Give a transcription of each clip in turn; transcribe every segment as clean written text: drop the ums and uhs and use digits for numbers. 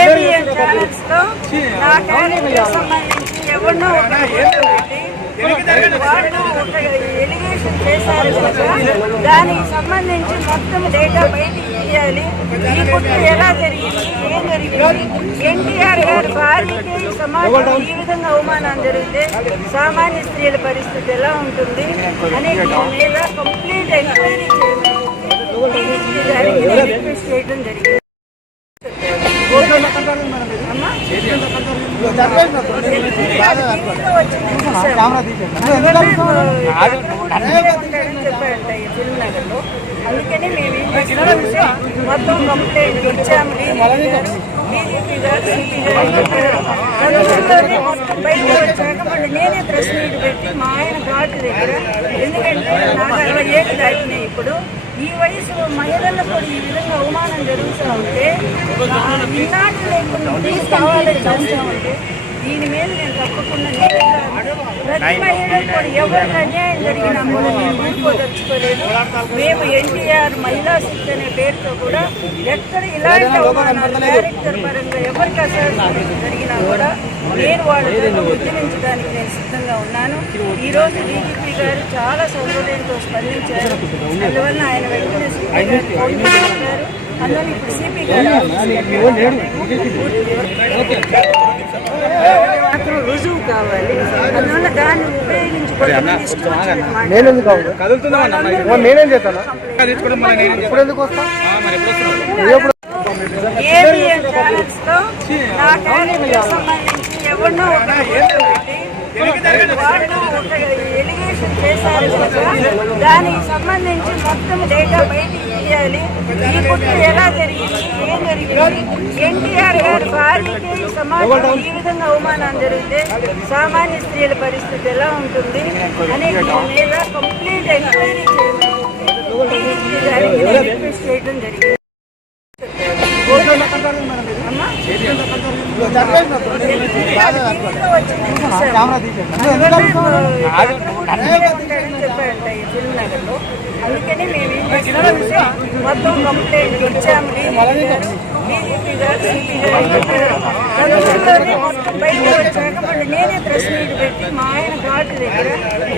ABN channels లో నా character సంబంధించి ఎవరినో వాళ్ళు ఒక ఎలిగేషన్ చేశారు కనుక దానికి సంబంధించి మొత్తం డేటా బయటికి తీయాలి. ఈ పుట్టు ఎలా జరిగింది, ఏం జరిగింది, ఎన్టీఆర్ గారి భార్యకి ఈ సమాజంలో ఈ విధంగా అవమానం జరిగితే సామాన్య స్త్రీల పరిస్థితి ఎలా ఉంటుంది అనే మీద కంప్లీట్ ఎంక్వైరీ రిక్వెస్ట్ చేయడం జరిగింది. అందుకని మేము ఏం చేస్తాం, మొత్తం కంప్లైంట్ ఇచ్చాము. బీజేపీ గారు, సిపి గారు మొత్తం బయట వచ్చాక మళ్ళీ నేనే ప్రెస్ మీట్ పెట్టి మా ఆయన ఘాటు దగ్గర, ఎందుకంటే నాకు 60 ఏళ్ళు దాటినాయి. ఇప్పుడు ఈ వయసు మహిళలకు కూడా ఈ విధంగా అవమానం జరుగుతూ ఉంటే ఇన్నాళ్ళు లేకుండా కావాలని చేస్తూ ఉంటే దీని మీద నేను తప్పకుండా ప్రతి మహిళకు కూడా ఎవరికి అన్యాయం జరిగినా కూడా నేను ఊరుకోదలుచుకోలేదు. మేము ఎన్టీఆర్ మహిళా శక్తి అనే పేరుతో కూడా ఎక్కడ ఇలాంటి అవమానాలు క్యారెక్టర్ పరంగా ఎవరికి అసలు జరిగినా కూడా నేను వాళ్ళని ఉద్యమించడానికి నేను సిద్ధంగా ఉన్నాను. ఈరోజు డీజీపీ గారు చాలా సౌకర్యంతో స్పందించారు. అందువల్ల ఆయన వెంటనే సిపి గారు ఫోన్ చేశారు. అందువల్ల ఇప్పుడు సిపి గారు రుజువు కావాలి. అందువల్ల దాన్ని ఉపయోగించుకోవాలి. ఏబిఎన్ ఛానల్స్ లో నా క్యారెక్టర్ సంబంధించి ఎవరినో వాళ్ళు ఒక ఎలిగేషన్ చేశారు కనుక దానికి సంబంధించి మొత్తం డేటా బయటికి తీయాలి. ఈ పుట్టు ఎలా జరిగింది, ఏం జరిగింది, ఎన్టీఆర్ గారి భార్యకి ఈ సమాజంలో ఈ విధంగా అవమానం జరిగితే సామాన్య స్త్రీల పరిస్థితి ఎలా ఉంటుంది అనే మీద కంప్లీట్ ఎంక్వైరీ రిక్వెస్ట్ చేయడం జరిగింది. అందుకని మేము ఏం చేస్తాం, మొత్తం కంప్లైంట్ ఇచ్చాము. బీజేపీ గారు, సిపి గారు మొత్తం బయట వచ్చాక మళ్ళీ నేనే ప్రెస్ మీట్ పెట్టి మా ఆయన ఘాటు దగ్గర,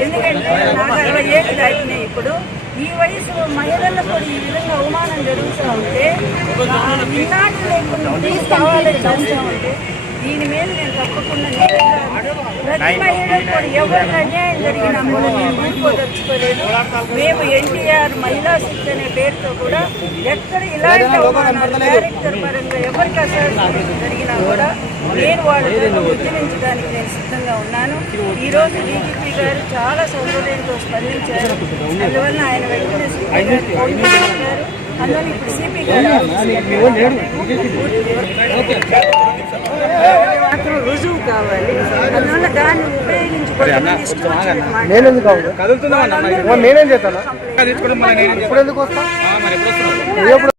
ఎందుకంటే నాకు 60 ఏళ్ళు దాటినాయి. ఇప్పుడు ఈ వయసు మహిళలకు కూడా ఈ విధంగా అవమానం జరుగుతూ ఉంటే ఇన్నాళ్ళు లేకుండా కావాలని చేస్తూ ఉంటే దీని మీద నేను తప్పకుండా ప్రతి మహిళకు కూడా ఎవరికి అన్యాయం జరిగినా కూడా నేను ఊరుకోదలుచుకోలేదు. మేము ఎన్టీఆర్ మహిళా శక్తి అనే పేరుతో కూడా ఎక్కడ ఇలాంటి అవమానాలు క్యారెక్టర్ పరంగా ఎవరికి అసలు జరిగినా కూడా నేను వాళ్ళని ఉద్యమించడానికి నేను సిద్ధంగా ఉన్నాను. ఈరోజు డీజీపీ గారు చాలా సౌకర్యంతో స్పందించారు. అందువల్ల ఆయన వెంటనే సిపి గారు ఫోన్ చేశారు. అందువల్ల ఇప్పుడు సిపి గారు రుజువు కావాలి. అందువల్ల దాన్ని ఉపయోగించుకోవాలి.